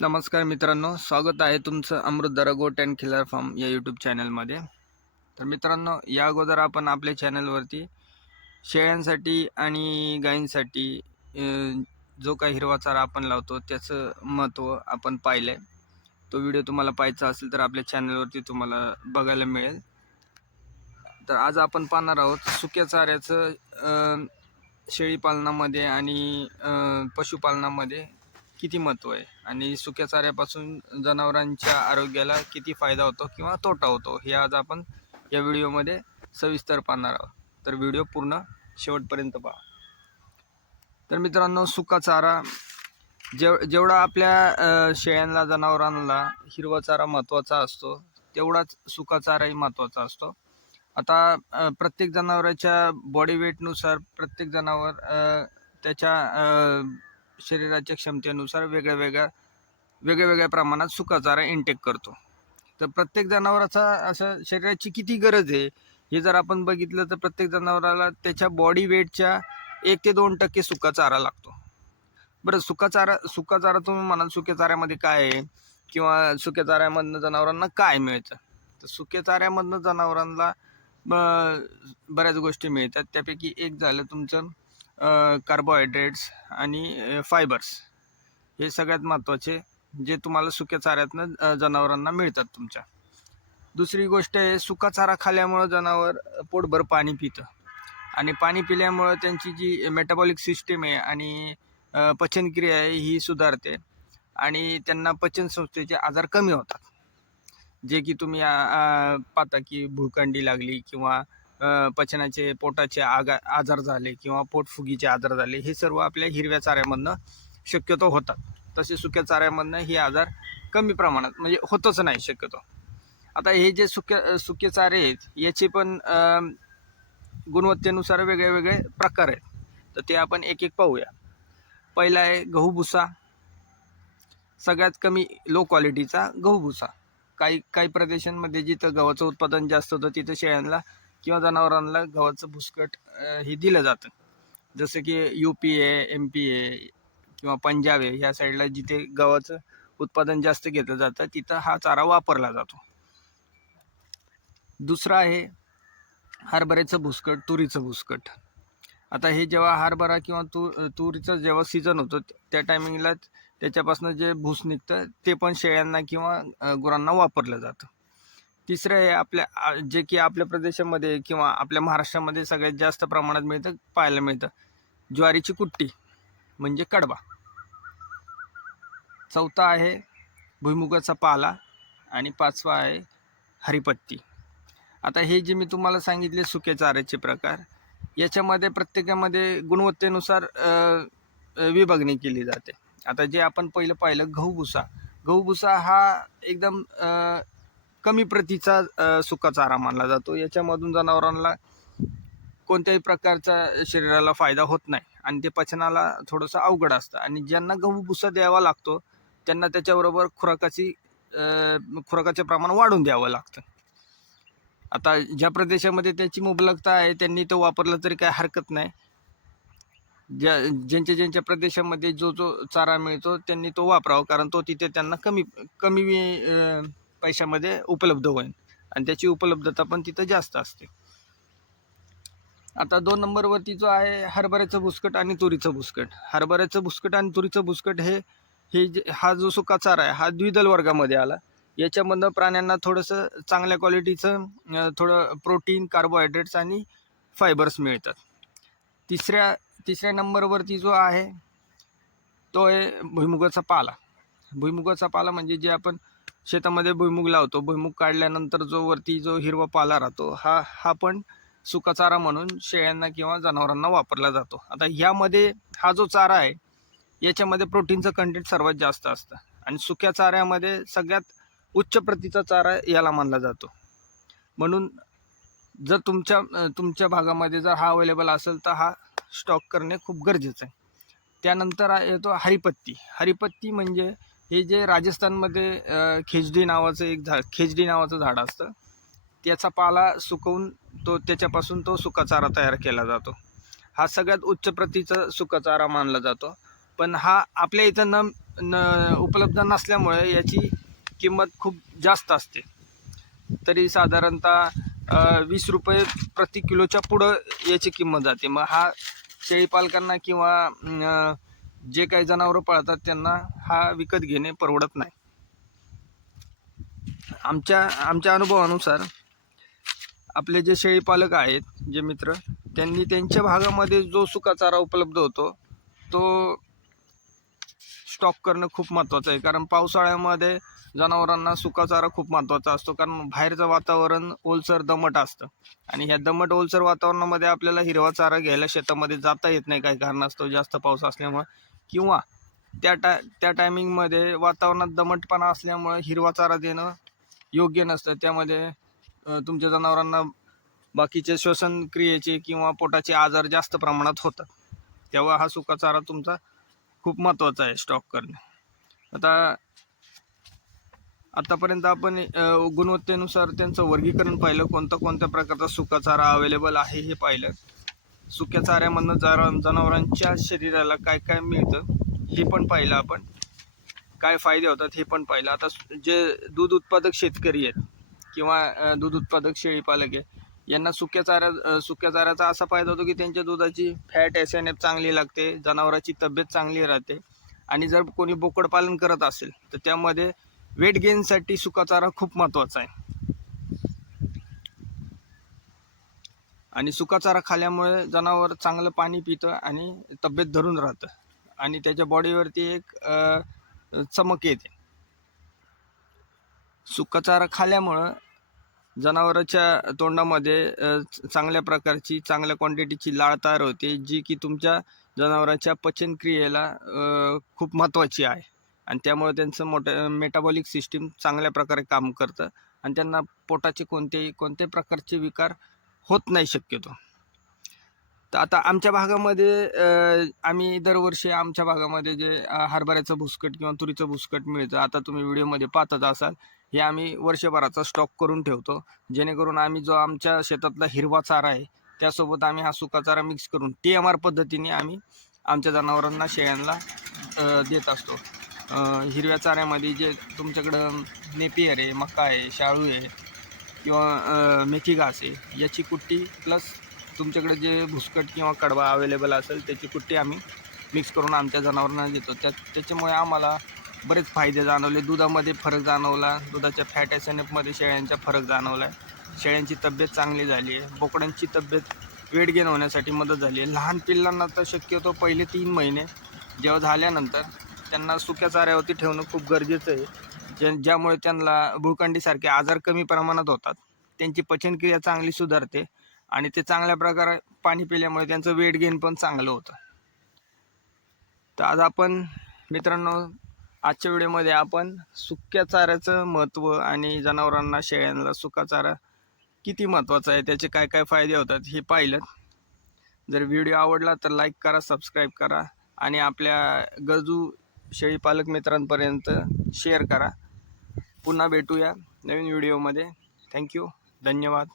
नमस्कार मित्रांनो, स्वागत आहे तुमचं अमृतधारा गोट अँड खिल्लार फार्म या यूट्यूब चॅनलमध्ये. तर मित्रांनो, या अगोदर आपण आपल्या चॅनलवरती शेळ्यांसाठी आणि गायींसाठी जो काही हिरवा चारा आपण लावतो त्याचं महत्त्व आपण पाहिलं आहे. तो व्हिडिओ तुम्हाला पाहायचा असेल तर आपल्या चॅनलवरती तुम्हाला बघायला मिळेल. तर आज आपण पाहणार आहोत सुक्या चाऱ्याचं शेळीपालनामध्ये आणि पशुपालनामध्ये किती महत्त्व आहे आणि सुक्या चाऱ्यापासून जनावरांच्या आरोग्याला किती फायदा होतो किंवा तोटा होतो हे आज आपण या व्हिडिओमध्ये सविस्तर पाहणार आहोत. तर व्हिडिओ पूर्ण शेवटपर्यंत पहा. तर मित्रांनो, सुका चारा जेवढा आपल्या शेळ्यांना जनावरांना हिरवा चारा महत्त्वाचा असतो तेवढाच सुका चाराही महत्त्वाचा असतो. आता प्रत्येक जनावराच्या बॉडी वेटनुसार प्रत्येक जनावर त्याच्या शरीराच्या क्षमतेनुसार वेगळ्या प्रमाणात सुका चारा इनटेक करतो. तर प्रत्येक जनावराचा असं शरीराची किती गरज आहे हे जर आपण बघितलं तर प्रत्येक जनावराला त्याच्या बॉडी वेटच्या 1 ते 2% सुका चारा लागतो. बरं, सुका चारा तुम्ही म्हणाल सुक्या चाऱ्यामध्ये काय आहे किंवा सुक्या चाऱ्यामधनं जनावरांना काय मिळतं. तर सुक्या चाऱ्यामधनं जनावरांना बऱ्याच गोष्टी मिळतात. त्यापैकी एक झालं तुमचं कार्बोहायड्रेट्स आणि फायबर्स. हे सगळ्यात महत्त्वाचे जे तुम्हाला सुक्या चाऱ्यातनं जनावरांना मिळतात तुमच्या. दुसरी गोष्ट आहे, सुका चारा खाल्ल्यामुळं जनावर पोटभर पाणी पितं आणि पाणी पिल्यामुळं त्यांची जी मेटाबॉलिक सिस्टीम आहे आणि पचनक्रिया आहे ही सुधारते आणि त्यांना पचनसंस्थेचे आजार कमी होतात. जे की तुम्ही पाहता की भुळकंडी लागली किंवा पचनाचे पोटाचे आजार झाले किंवा पोटफुगीचे आजार झाले, हे सर्व आपल्या हिरव्या चाऱ्यामधनं शक्यतो होतात. तसे सुक्या चाऱ्यामधनं हे आजार कमी प्रमाणात म्हणजे होतच नाही शक्यतो. आता हे जे सुके चारे आहेत याचे पण गुणवत्तेनुसार वेगळे प्रकार आहेत. तर ते आपण एक एक पाहूया. पहिला आहे गहू भुसा. सगळ्यात कमी लो क्वालिटीचा गहू भुसा. काही प्रदेशांमध्ये जिथं गव्हाचं उत्पादन जास्त होतं तिथं शेळ्यांना किंवा जनावरांना गव्हाचं भुसकट हे दिलं जातं. जसं की UP आहे, MP आहे किंवा पंजाब आहे, ह्या साईडला जिथे गव्हाचं उत्पादन जास्त घेतलं जातं तिथं हा चारा वापरला जातो. दुसरा आहे हरभऱ्याचं भुसकट, तुरीचं भुसकट. आता हे जेव्हा हरभरा किंवा तुरीचं जेव्हा सीझन होतं त्या टायमिंगला त्याच्यापासून जे भूस निघतं ते पण शेळ्यांना किंवा गुरांना वापरलं जातं. तिसरं आहे जे की आपल्या प्रदेशामध्ये किंवा आपल्या महाराष्ट्रामध्ये सगळ्यात जास्त प्रमाणात पाहायला मिळतं ज्वारीची कुट्टी म्हणजे कडबा. चौथा आहे भुईमुगाचा पाला आणि पाचवा आहे हरिपत्ती. आता हे जे मी तुम्हाला सांगितले सुके चाऱ्याचे प्रकार, याच्यामध्ये प्रत्येकामध्ये गुणवत्तेनुसार विभागणी केली जाते. आता जे आपण पहिलं पाहिलं गहू भुसा हा एकदम कमी प्रतीचा सुका चारा मानला जातो. याच्यामधून जनावरांना कोणत्याही प्रकारचा शरीराला फायदा होत नाही आणि ते पचनाला थोडंसं अवघड असतं आणि ज्यांना गहू भुसा द्यावा लागतो त्यांना त्याच्याबरोबर खुराकाचे प्रमाण वाढून द्यावं लागतं. आता ज्या प्रदेशामध्ये त्याची मुबलकता आहे त्यांनी तो वापरला तरी काय हरकत नाही. ज्यांच्या प्रदेशामध्ये जो चारा मिळतो त्यांनी तो वापरावा, कारण तो तिथे त्यांना कमी पैशामध्ये उपलब्ध होईल आणि त्याची उपलब्धता पण तिथं जास्त असते. आता 2 नंबरवरती जो आहे हरभऱ्याचं भुसकट आणि तुरीचं भुसकट. हरभऱ्याचं भुसकट आणि तुरीचं भुसकट हा जो सुका चारा आहे हा द्विदल वर्गामध्ये आला. याच्यामधनं प्राण्यांना थोडंसं चांगल्या क्वालिटीचं थोडं प्रोटीन, कार्बोहायड्रेट्स आणि फायबर्स मिळतात. तिसऱ्या नंबरवरती जो आहे तो आहे भुईमुगाचा पाला. भुईमुगाचा पाला म्हणजे जे आपण शेतामध्ये भुईमुग लावतो, भुईमुग काढल्यानंतर जो हिरवा पाला राहतो हा पण सुका चारा म्हणून शेळ्यांना किंवा जनावरांना वापरला जातो. आता ह्यामध्ये हा जो चारा आहे याच्यामध्ये प्रोटीनचं कंटेंट सर्वात जास्त असतं आणि सुक्या चाऱ्यामध्ये सगळ्यात उच्च प्रतीचा चारा याला मानला जातो. म्हणून जर तुमच्या भागामध्ये जर हा अवेलेबल असेल तर हा स्टॉक करणे खूप गरजेचं आहे. त्यानंतर येतो हरिपत्ती म्हणजे हे जे राजस्थानमध्ये खेजडी नावाचं झाड असतं, त्याचा पाला सुकवून त्याच्यापासून तो सुका चारा तयार केला जातो. हा सगळ्यात उच्च प्रतीचा सुका चारा मानला जातो. पण हा आपल्या इथं उपलब्ध नसल्यामुळे याची किंमत खूप जास्त असते. तरी साधारणतः 20 रुपये प्रति किलोच्या पुढं याची किंमत जाते. मग हा शेळीपालकांना किंवा जे काही जनावरं पाळतात त्यांना हा विकत घेणे परवडत नाही. आमच्या अनुभवानुसार आपले जे शेळीपालक आहेत, जे मित्र, त्यांनी त्यांच्या भागामध्ये जो सुका चारा उपलब्ध होतो तो स्टॉक करणं खूप महत्त्वाचं आहे. कारण पावसाळ्यामध्ये जनावरांना सुका चारा खूप महत्त्वाचा असतो, कारण बाहेरचं वातावरण ओलसर दमट असतं आणि ह्या दमट ओलसर वातावरणामध्ये आपल्याला हिरवा चारा घ्यायला शेतामध्ये जाता येत नाही काही कारणास्तव, जास्त पाऊस असल्यामुळे किंवा त्या टायमिंगमध्ये वातावरणात दमटपणा असल्यामुळे हिरवा चारा देणं योग्य नसतं. त्यामध्ये तुमच्या जनावरांना बाकीचे श्वसन क्रियेचे किंवा पोटाचे आजार जास्त प्रमाणात होतात. तेव्हा हा सुका चारा तुमचा खूप महत्त्वाचा आहे स्टॉक करणे. आतापर्यंत आपण गुणवत्तेनुसार त्यांचं वर्गीकरण पाहिलं, कोणत्या प्रकारचा सुका चारा अवेलेबल आहे हे पाहिलं. सुक्या चाऱ्यामधनं जनावरांच्या शरीराला काय काय मिळतं हे पण पाहिलं आपण, काय फायदे होतात हे पण पाहिलं. आता जे दूध उत्पादक शेतकरी आहेत किंवा दूध उत्पादक शेळीपालक आहे, यांना सुक्या चाऱ्याचा असा फायदा होतो की त्यांच्या दुधाची फॅट SNF चांगली लागते, जनावराची तब्येत चांगली राहते. आणि जर कोणी बोकडपालन करत असेल तर त्यामध्ये वेट गेनसाठी सुका चारा खूप महत्त्वाचा आहे. आणि सुका चारा खाल्ल्यामुळे जनावर चांगलं पाणी पितं आणि तब्येत धरून राहतं आणि त्याच्या बॉडीवरती एक चमक येते. सुका चारा खाल्ल्यामुळं जनावराच्या तोंडामध्ये चांगल्या क्वांटिटीची लाळ तयार होते, जी की तुमच्या जनावराच्या पचनक्रियेला खूप महत्त्वाची आहे आणि त्यामुळे त्यांचं मेटाबॉलिक सिस्टीम चांगल्या प्रकारे काम करतं आणि त्यांना पोटाचे कोणत्याही प्रकारचे विकार होत नाही शक्यतो. तर आता आमच्या भागामध्ये आम्ही दरवर्षी आमच्या भागामध्ये जे हरभऱ्याचं भुसकट किंवा तुरीचं भुसकट मिळतं, आता तुम्ही व्हिडिओमध्ये पाहतच असाल, हे आम्ही वर्षभराचा स्टॉक करून ठेवतो, जेणेकरून आम्ही जो आमच्या शेतातला हिरवा चारा आहे त्यासोबत आम्ही हा सुका चारा मिक्स करून TMR पद्धतीने आम्ही आमच्या जनावरांना, शेळ्यांना देत असतो. हिरव्या चाऱ्यामध्ये जे तुमच्याकडं नेपियर आहे, मका आहे, शाळू आहे किंवा मेथी घास आहे, याची कुट्टी प्लस तुमच्याकडे जे भुसकट किंवा कडबा अवेलेबल असेल त्याची कुट्टी आम्ही मिक्स करून आमच्या जनावरांना देतो. त्याच्यामुळे आम्हाला बरेच फायदे जाणवले. दुधामध्ये फरक जाणवला, दुधाच्या फॅट SNFमध्ये शेळ्यांचा फरक जाणवला आहे, शेळ्यांची तब्येत चांगली झाली आहे, बोकड्यांची तब्येत वेट गेन होण्यासाठी मदत झाली आहे. लहान पिल्लांना तर शक्यतो पहिले 3 महिने जेव्हा झाल्यानंतर त्यांना सुक्या चाऱ्यावरती ठेवणं खूप गरजेचं आहे, ज्यामुळे त्यांना भुळकंडीसारखे आजार कमी प्रमाणात होतात, त्यांची पचनक्रिया चांगली सुधारते आणि ते चांगल्या प्रकारे पाणी पिल्यामुळे त्यांचं वेट गेन पण चांगलं होतं. तर आज आपण मित्रांनो आजच्या व्हिडिओमध्ये आपण सुक्या चाऱ्याचं महत्त्व आणि जनावरांना, शेळ्यांना सुका चारा किती महत्त्वाचा आहे, त्याचे काय काय फायदे होतात हे पाहिलं. जर व्हिडिओ आवडला तर लाईक करा, सबस्क्राईब करा आणि आपल्या गरजू शेळीपालक मित्रांपर्यंत शेअर करा. पुन्हा भेटूया नवीन व्हिडिओमध्ये. थँक्यू, धन्यवाद.